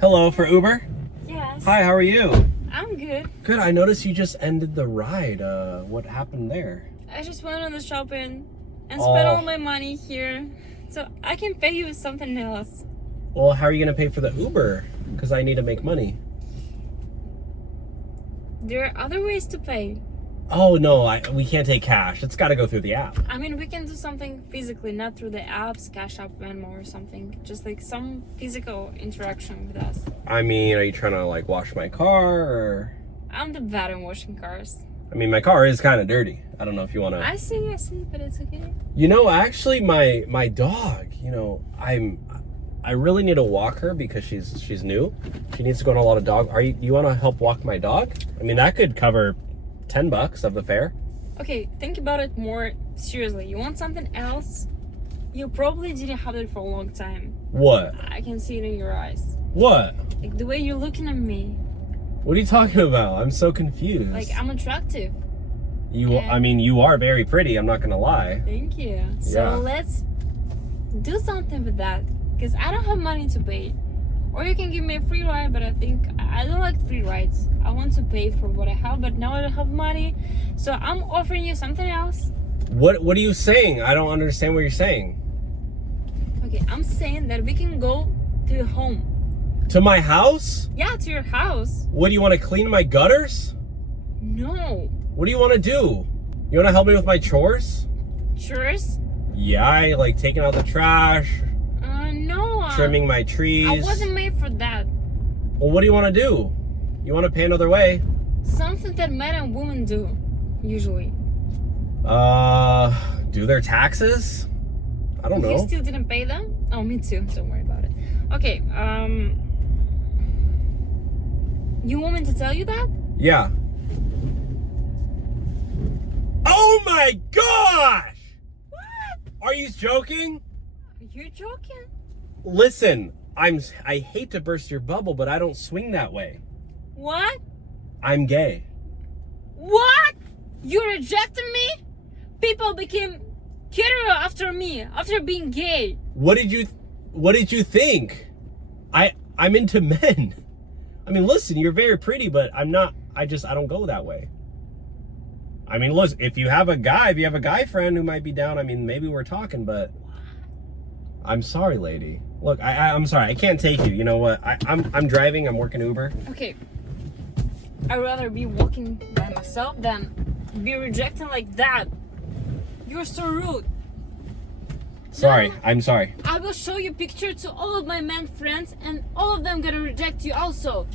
Hello, for Uber? Yes. Hi, how are you? I'm good. Good, I noticed you just ended the ride. What happened there? I just went on the shopping and spent all my money here. So I can pay you with something else. Well, how are you going to pay for the Uber? Because I need to make money. There are other ways to pay. Oh, no, we can't take cash. It's got to go through the app. I mean, we can do something physically, not through the apps, Cash App, Venmo or something. Just like some physical interaction with us. I mean, are you trying to like wash my car or? I'm the bad at washing cars. I mean, my car is kind of dirty. I don't know if you want to. I see, but it's okay. You know, actually, my dog. You know, I really need to walk her because she's new. She needs to go on a lot of dog. You want to help walk my dog? I mean, that could cover $10 of the fare. Okay, think about it more seriously. You want something else? You probably didn't have it for a long time. What? I can see it in your eyes. What? Like the way you're looking at me. What are you talking about? I'm so confused. Like, I'm attractive. I mean, you are very pretty. I'm not gonna lie. Thank you. So let's do something with that. Because I don't have money to pay. Or you can give me a free ride, but I think I don't like free rides. I want to pay for what I have, but now I don't have money. So I'm offering you something else. What are you saying? I don't understand what you're saying. Okay, I'm saying that we can go to your home. To my house? Yeah, to your house. What, do you want to clean my gutters? No. What do you want to do? You want to help me with my chores? Chores? Yeah, I like taking out the trash. No. Trimming my trees. I wasn't made for that. Well, what do you want to do? You want to pay another way? Something that men and women do, usually. Do their taxes? I don't know. You still didn't pay them? Oh, me too. Don't worry about it. Okay, you want me to tell you that? Yeah. Oh my gosh! What? Are you joking? You're joking? Listen, I hate to burst your bubble, but I don't swing that way. What? I'm gay. What? You rejected me? People became cuter after me, after being gay. What did you think? I'm into men. I mean, listen, you're very pretty, but I'm not. I don't go that way. I mean, listen, if you have a guy friend who might be down, I mean, maybe we're talking, but I'm sorry, lady. Look, I'm sorry. I can't take you. You know what? I'm driving. I'm working Uber. Okay. I'd rather be walking by myself than be rejected like that. You're so rude. Sorry. No, I'm sorry. I will show you picture to all of my men friends and all of them gonna reject you also.